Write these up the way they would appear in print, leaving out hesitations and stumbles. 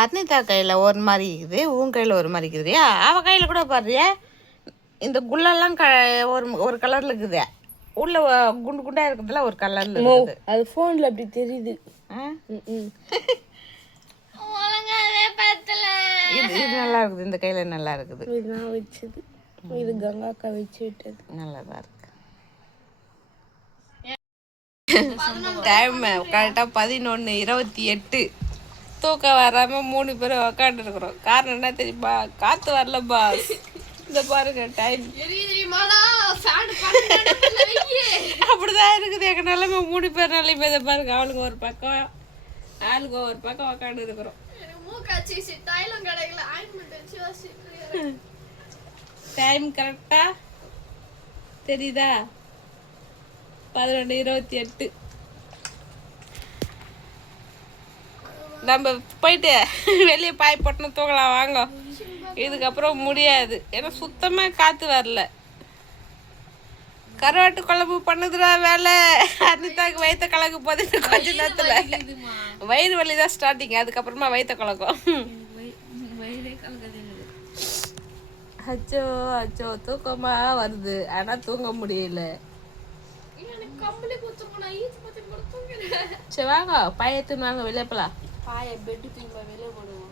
அர்னிதா கையில் ஒரு மாதிரி இருக்குது, உன் கையில் ஒரு மாதிரி இருக்குது. அவள் கையில் கூட பாடுறியா, இந்த குள்ளெல்லாம் ஒரு ஒரு கலரில் இருக்குது, உள்ள குண்டு குண்டாக இருக்கிறதுல ஒரு கலரில் இருக்குது. அது ஃபோனில் அப்படி தெரியுது. இது நல்லா இருக்குது, இந்த கையில் நல்லா இருக்குது. இது நான் வச்சது, இது கங்காக்கா வச்சு விட்டது. நல்லா தான் இருக்கு. டைம் கரெக்டாக 11:28. தூக்கம் வராமல் 3 பேர் உக்காந்துருக்குறோம். காரணம் என்ன தெரியுமா? காற்று வரலப்பா. இந்த பாருங்க டைம் அப்படிதான் இருக்குது எங்கள் நிலைமை. 3 பேர் நிலைமை இதை பாருங்க. அவளுங்க ஒரு பக்கம், ஆளுங்க ஒரு பக்கம் உக்காந்து இருக்கிறோம். டைம் கரெக்டா தெரியுதா? 11:28. நம்ம போயிட்டு வெளியே பாய் போட்டுன்னு தூங்கலாம் வாங்க. இதுக்கப்புறம் முடியாது, ஏன்னா சுத்தமாக காற்று வரல. கருவாட்டு குழம்பு பண்ணுதுடா வேலை. அர்னிதாக்கு வயிற்ற கலக்க போகுது கொஞ்ச நேரத்தில். வயிறு வலி தான் ஸ்டார்டிங், அதுக்கப்புறமா வயிற்ற கலக்கும். அச்சோ அச்சோ தூக்கமா வருது, ஆனால் தூங்க முடியல. சரி வாங்க பாயத்துன்னு வாங்க வெளியே போகலாம். பாய பெட்டு தூக்கி வெளியே போடுவோம்.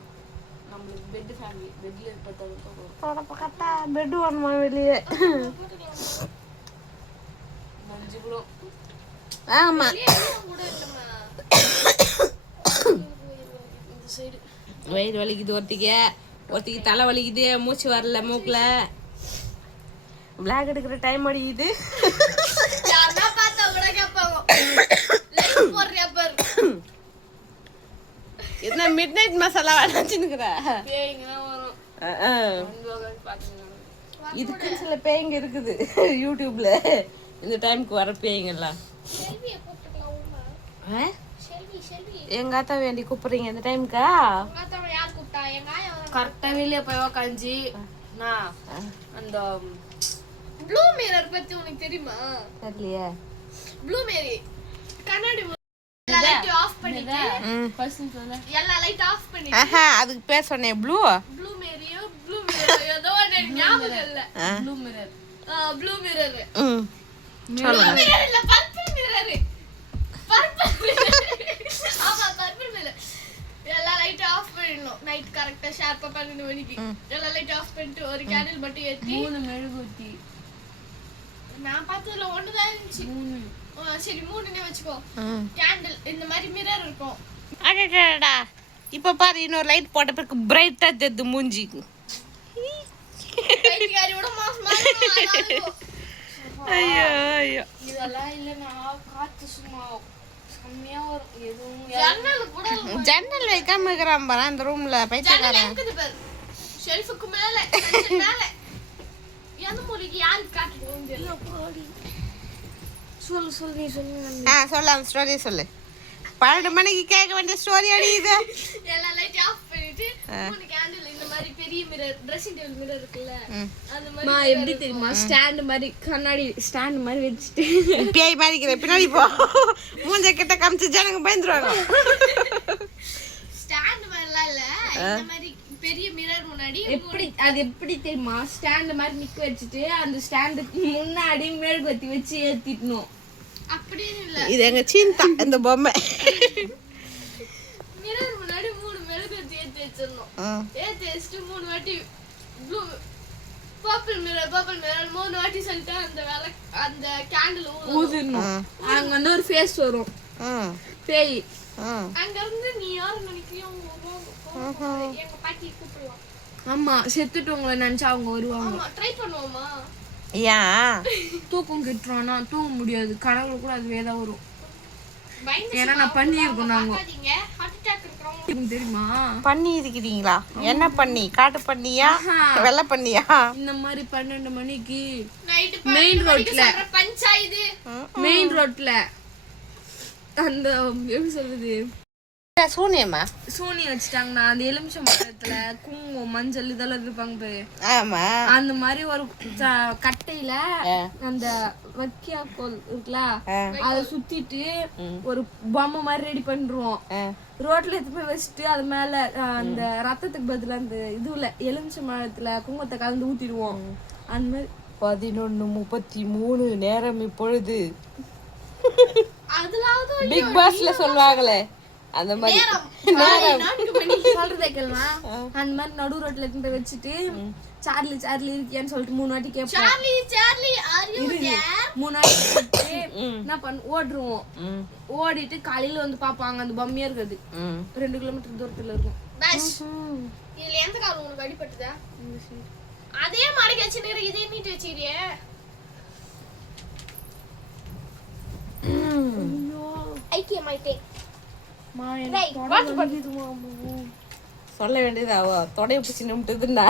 நம்மளுக்கு பெட்டு ஃபேமிலி, பெட்டில் இருக்கிறத கரெக்டா பெட்டு வரணுமா வெளியே? மஞ்சுக்குளம் ஆமா வயிறு வலிக்குது, ஒருத்திக்கு தலை வலிக்குது, மூச்சு வரல மூக்குல. பிளாக் எடுக்கிற டைம் அடிக்குது. என்ன மிட் நைட் மசாலா நினச்சின்னுக்குற? இதுக்குன்னு சில பேய்ங்க இருக்குது யூடியூப்ல, இந்த டைமுக்கு வர பேய்ங்கெல்லாம். எங்க ஆத்தா வேண்டி கூப்பிடுறீங்க இந்த டைமுக்கா? கரெக்டா வெளியே போய் உக்காஞ்சி அந்த ப்ளூ மிரர் பத்தி உனக்கு தெரியுமா? தெரியலையே. ப்ளூ மிரர் கண்ணாடி லைட் ஆஃப் பண்ணிட்டு எல்லா லைட் ஆஃப் பண்ணிட்டு அதுக்கு பேர் சொன்னேன். ப்ளூ மிரர் ஏதோ எனக்கு ஞாபகம் இல்ல. ப்ளூ மிரர் ப்ளூ மிரர் இல்ல பர்பிள் மிரர். ஆமா பர்பிள் மிரர். எல்லா லைட் ஆஃப் பண்ணிடணும். நைட் கரெக்டா ஷார்ப்பா 12 மணிக்கு எல்லா லைட் ஆஃப் பண்ணிட்டு ஒரு கேண்டில் மட்டும் ஏத்தி 3 மெழுகுவர்த்தி. நான் பார்த்ததுல ஒண்ணுதான் இருந்துச்சு. சரி 3னே வச்சுக்கோ. கேண்டில் இந்த மாதிரி மிரர் இருக்கும். அடடடா இப்ப பாரு, இன்னொரு லைட் போட்ட பிறகு பிரைட்டா தெரியுது மூஞ்சி. லைட்காரியோட மாஸ்மா இருக்கும். ஐயோ ஐயோ இதெல்லாம் இல்லைன்னா காற்று சும்மா செம்மையா வரும். எதுவும் ஜன்னல் கூட ஜன்னல் வைக்காம இருக்கிறான் பாரு அந்த ரூம்ல. பைத்தியக்காரன் இருக்குது பாரு, ஷெல்ஃபுக்கு மேல மேல. எந்த மூலைக்கு யாருக்கு காட்டுறோம் தெரியல. சொல்லு நீ சொல்லு. சொல்ல அந்த ஸ்டோரி சொல்லு. 12 மணிக்கு கேட்க வேண்டிய ஸ்டோரி அடிக்குது. எல்லா லைட் ஆஃப் பண்ணிட்டு 3 கேண்டில் இந்த மாதிரி பெரிய மிரர், ட்ரெஸ்ஸிங் டேபிள் மிரர் இருக்குல்ல, அந்த மாதிரி நான் எப்படி தெரியுமா ஸ்டாண்ட் மாதிரி, கண்ணாடி ஸ்டாண்ட் மாதிரி வச்சுட்டு பேய் மாதிரி பின்னாடி போ, மூஞ்ச கிட்ட காமிச்சு ஜனங்க பயந்துருவாங்க. ஸ்டாண்ட் மாதிரிலாம் இல்ல, இந்த மாதிரி பெரிய மிரர் முன்னாடி எப்படி தெரியுமா ஸ்டாண்ட் மாதிரி நிக்க வச்சுட்டு அந்த ஸ்டாண்டுக்கு முன்னாடி மெழுகுவர்த்தி வச்சு ஏத்திடணும். அப்படின்னு இல்ல, இது எங்க சீன்தா இந்த பொம்மை. மிரர் முன்னாடி 3 மெழுகுவர்த்தி ஏத்தி வச்சிடணும். ஏத்தி வச்சுட்டு 3 வாட்டி ப்ளூ பர்பிள் மிரர் 3 வாட்டி சொல்லிட்டு அந்த கேண்டில் ஊதணும். அங்க வந்து ஒரு ஃபேஸ் வரும் பேய். அங்க இருந்து நீ யாரு நினைக்கிறியோ எங்க பாட்டி கூப்பிடலாம். ஆமா செத்துட்டவங்களை நினைச்சா அவங்க வருவாங்க. ஆமா ட்ரை பண்ணுவோமா? ஏன் தூக்கம் கிட்டுறோம்னா தூங்க முடியாது, கனவுல கூட அதுவே தான் வரும். ஏன்னா நான் பண்ணியிருக்கோம். நாங்க தெரியுமா பண்ணி இருக்கிறீங்களா? என்ன பண்ணி? காட்டு பண்ணியா வெள்ளை பண்ணியா? இந்த மாதிரி 12 மணிக்கு மெயின் ரோட்ல அந்த எப்படி சொல்றது சூனியம்மா? சூனி வச்சுட்டாங்கண்ணா. அந்த எலுமிச்சம் பழத்துல குங்குமம் மஞ்சள் இதெல்லாம் இருப்பாங்க பாரு, ஆமா. அந்த மாதிரி ஒரு கட்டையில அந்த வக்கியாக்கோல் இருக்குல்ல அதை சுத்திட்டு ஒரு பொம்மை மாதிரி ரெடி பண்ணிடுவோம். ரோட்ல எடுத்து போய் வச்சுட்டு அது மேல அந்த ரத்தத்துக்கு பதிலா அந்த இதுல எலுமிச்சம் பழத்துல குங்குமத்தை கலந்து ஊத்திடுவோம். அந்த மாதிரி 11:33 நேரம் இப்பொழுது. அதுலாவது பிக் பாஸ்ல சொல்லுவாங்களே அந்த மாதிரி சொல்றதே கேளுமா. அந்த மாதிரி நடு ரோட்ல எடுத்து போய் வச்சுட்டு சார்லி சார்லி இருக்கியான்னு சொல்லிட்டு 3 வாட்டி கேட்போம். Charlie Charlie are you there? 3 வாட்டி கேட்டு என்ன ஓடுருவோம். ஓடிட்டு காலையில வந்து பாப்பாங்க அந்த பொம்மையா இருக்குது 2 கிலோமீட்டர் தூரத்துல இருக்கும். பஸ் இதுல எந்த கால் உங்களுக்கு அடிபட்டுதா? அதே மாதிரி வச்சுட்டு இதே நீட் வச்சிரியே. ஐக்கியமாயிட்டே சொல்ல வேண்டியதாவோ தொடைய பிடிச்சி நிமிட்டுதுன்னா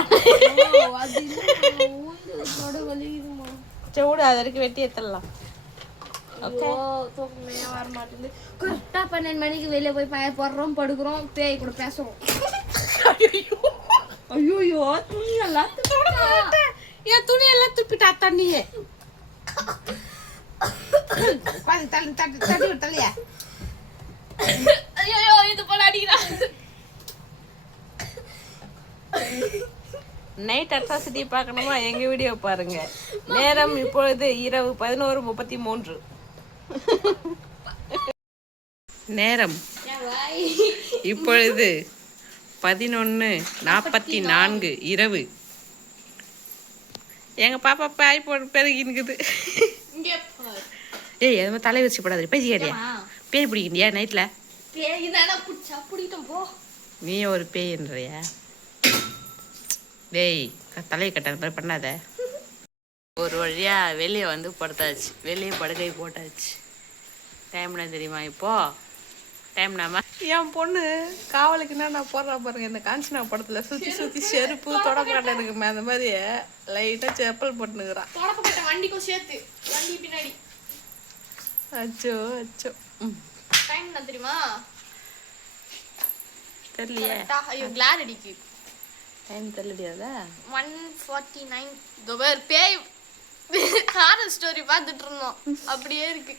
சூடு அது வரைக்கும் வெட்டி எடுத்துடலாம். வர மாட்டேங்குது. கரெக்டா 12 மணிக்கு வெளியே போய் போடுறோம், படுக்கிறோம், பேய் கூட பேசுறோம். ஐயோ துணியெல்லாம் என் துணியெல்லாம் துப்பிட்டா தண்ணியே. தள்ளியா ஐயோ இது போல அடிக்கிறான். நைட் அட்ராசிட்டி பார்க்கணுமா? எங்க வீடியோ பாருங்க. நேரம் இப்பொழுது இரவு 11:33. நேரம் இப்பொழுது 11:44 இரவு. எங்க பாப்பா பாய் போட்டு பெருகினுக்குது. ஏய் எதுவுமே தலை வச்சு போடாது. பேசி கேட்டியா? பேய் பிடிக்கிறியா நைட்ல? பேய் தான புடிச்சா புடிட்டோம் போ. நீ ஒரு பேய்ன்றியா? டேய் தலையை கட்டாத மாதிரி பண்ணாத. ஒரு வழியா வெளியே வந்து படுத்தாச்சு. வெளியே படுக்கை போட்டாச்சு. டைம்னா தெரியுமா இப்போ? டைம்னாமா என் பொண்ணு காவலுக்குன்னா நான் போடுறேன் பாருங்க. இந்த காஞ்சனா படத்துல சுத்தி சுத்தி செருப்பு தொடப்பக்கட்டை இருக்குமே அந்த மாதிரி லைட்டா செப்பல் போட்டுனுக்குறான். தொடப்பக்கட்டை வண்டிக்கும் சேர்த்து வண்டி பின்னாடி. அச்சோ அச்சோ. டைம் என்ன தெரியுமா? தெரியலையே. ஐயோ கிளார் அடிக்கு. டைம் தெரியலையாதா? 1:49. தோபர் பேய் ஹாரர் ஸ்டோரி பார்த்துட்டு இருந்தோம். அப்படியே இருக்கு.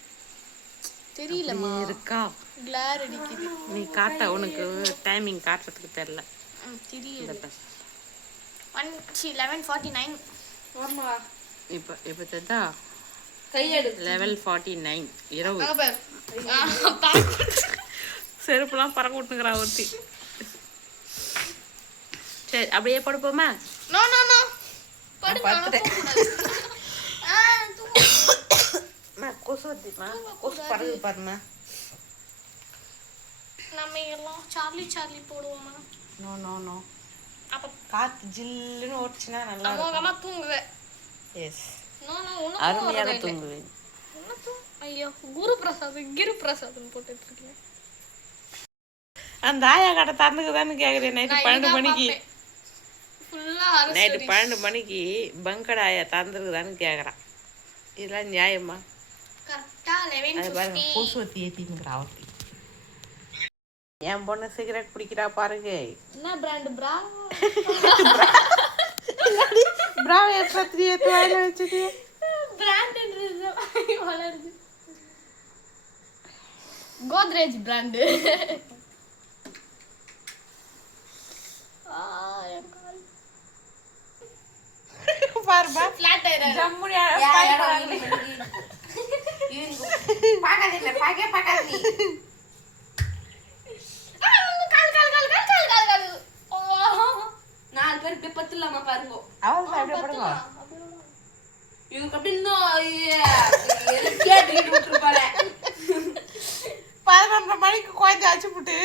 தெரியலமா இருக்கா? கிளார் அடிக்குது. நீ காட்ட உனக்கு டைமிங் காட்டுறதுக்கு தெரியல. தெரியல. 11:49. ஆமா இப்போ இப்போ தெரியுதா? கையெடு 11:49 இரவு. அங்க பாரு. செருப்புலாம் பறக்க விட்டுங்கிறா ஒருத்தி. சரி அப்படியே படுப்போமா? No no no. கொசு வருதுமா? கொசு பறகுது பாருமா. நம்ம எல்லாம் சார்லி சார்லி போடுவோமா? No no no. அப்ப காத்து ஜில்லுன்னு ஓடுச்சுன்னா நல்லா அம்மா இருக்கும். அம்மா தூங்குவேன். எஸ் நோ நோ உனக்கு அருமையாக தூங்குவேன். ஐயோ குரு பிரசாத் கிரு பிரசாத்னு போட்டுட்டு இருக்கேன். அந்த ஆயா கடை தந்துக்குதான்னு கேக்குறேன். நைட்டு 12 மணிக்கு ஃபுல்லா நைட்டு 12 மணிக்கு பங்கட ஆயா தந்துருக்குதான்னு கேக்குறான். இதெல்லாம் நியாயமா? கரெக்டா அது பாருங்க 11:50. கொசு வத்தி ஏத்திங்கிறா ஒருத்தி. என் பொண்ணு சிகரெட் பிடிக்கிறா பாருங்க. என்ன பிராண்ட் பிரா? பிராவோ எஸ்பத்ரி ஏத்து வாயில வச்சது. பிராண்ட்ன்றது வளருது. கோத்ரேஜ் பிராண்ட். பாருமா ஃபிளாட் டயர். ஜம்முனியா பாக்காதீங்க பாக்காதீ. நாலு பேர் இப்ப பத்து இல்லாம பாருங்க. அவன் அப்படியே படுங்க. இவங்க அப்படி இன்னும் கேட்டுக்கிட்டு விட்டுருப்பாரு. 11 மணிக்கு குழந்தை அச்சு போட்டு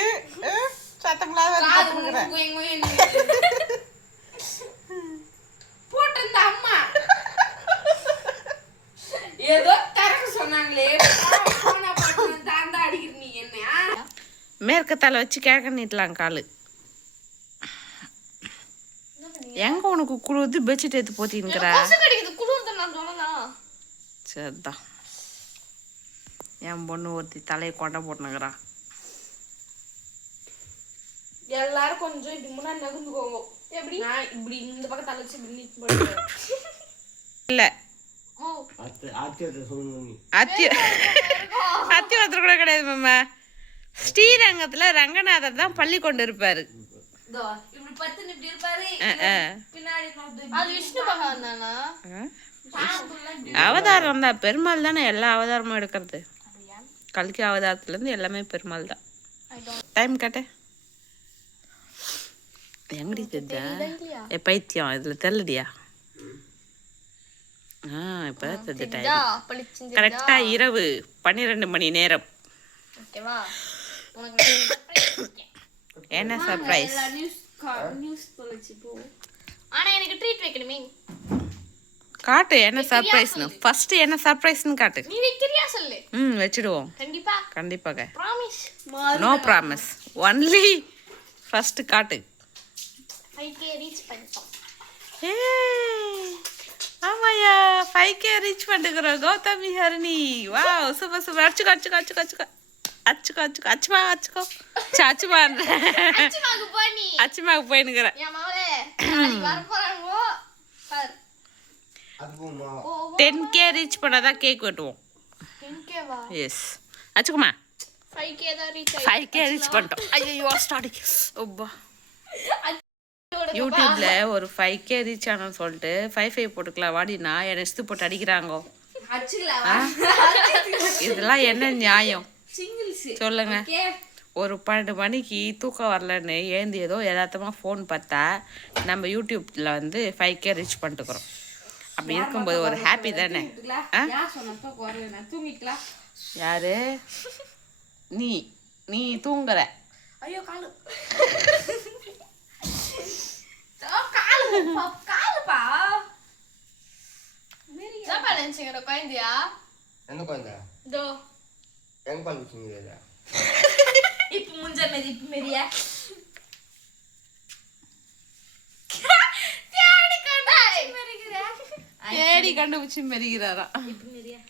சத்தமில்லாத போட்டிருந்த அம்மா ஏதோ கரெக்ட் சொன்னாங்களே தாண்டா அடிக்கிற நீ என்ன மேற்கு தலை வச்சு கேட்க நீட்டலாம் காலு. எங்க உனக்கு குழுது பெட்ஷீட் எடுத்து போத்தின்னுக்கிறா? சரிதான். என் பொண்ணு ஒருத்தி தலையை கொண்டை போட்டுனுக்குறா. எல்லாரும் கொஞ்சம் இப்படி முன்னாடி நகர்ந்துக்கோங்க. எப்படி? நான் இப்படி இந்த பக்கம் தலை வச்சு இப்படி நீட் போடுறேன். இல்ல அத்திவரத்துல கூட கிடையாது மாமா. ஸ்ரீரங்கத்துல ரங்கநாதர் தான் பள்ளி கொண்டு இருப்பாரு. இப்படி பத்து இப்படி இருப்பாரு. பின்னாடி அது விஷ்ணு பகவான் தானா? அவதாரம் தான், பெருமாள் தானே எல்லா அவதாரமும் எடுக்கிறது. கல்கி அவதாரத்துல இருந்து எல்லாமே பெருமாள் தான். டைம் கேட்ட எங்கடி தெரிஞ்சா பைத்தியம் இதுல தெரியலடியா? இப்பதான் தெரிஞ்ச டைம் கரெக்டா இரவு 12 மணி நேரம். என்ன சர்ப்ரைஸ்? ஆனா எனக்கு ட்ரீட் வைக்கணுமே. காட்டு என்ன சர்ப்ரைஸ்னு. ஃபர்ஸ்ட் என்ன சர்ப்ரைஸ்னு காட்டு. நீ வைக்கிறியா சொல்லு. வெச்சிடுவோம் கண்டிப்பா. கண்டிப்பாக. Promise. No promise. Only first காட்டு. 5K ரீச் பண்ணிட்டோம். ஆமாயா 5K ரீச் பண்ணிக்கிறோம் Gautami Harini. Wow super super. அச்சுக்கோ அச்சுக்கோ அச்சுக்கோ அச்சுக்கோ அச்சுக்கோ அச்சுக்கோ அச்சுமா அச்சுக்கோ அச்சுமா அச்சுமாக்கு போனி. அச்சுமாக்கு போயினுக்கிறேன். என் மகளே நாளைக்கு வர போறாங்கோ பார். 10K ரீச் பண்ணாதான் கேக் வெட்டுவோம். 10K வா? எஸ் அச்சுக்குமா 5K தான் ரீச் 5K ரீச் பண்ணிட்டோம். ஐயோ ஸ்டார்டிங் ஓப்பா. யூடியூப்ல ஒரு 5K ரீச் ஆனு சொல்லிட்டு 5 போட்டுக்கலாம் வாடினா என்னை இஷ்டு போட்டு அடிக்கிறாங்க. இதெல்லாம் என்ன நியாயம் சொல்லுங்க? ஒரு 12 மணிக்கு தூக்கம் வரலன்னு ஏந்தி ஏதோ யதார்த்தமாக ஃபோன் பார்த்தா நம்ம யூடியூப்ல வந்து 5K ரீச் பண்ணிட்டுக்கிறோம். அப்படி இருக்கும்போது ஒரு ஹாப்பி தானே? யாரு நீ? நீ தூங்குற. ஐயோ காலு குழந்தையா? என்ன குழந்தை? இதோ எங்க பால் குடிச்சீங்க? இப்ப முஞ்ச மேரி இப்ப மேரியா தேடி கண்டுபிடிச்சு மெரிகிறாரா? இப்ப மேரியா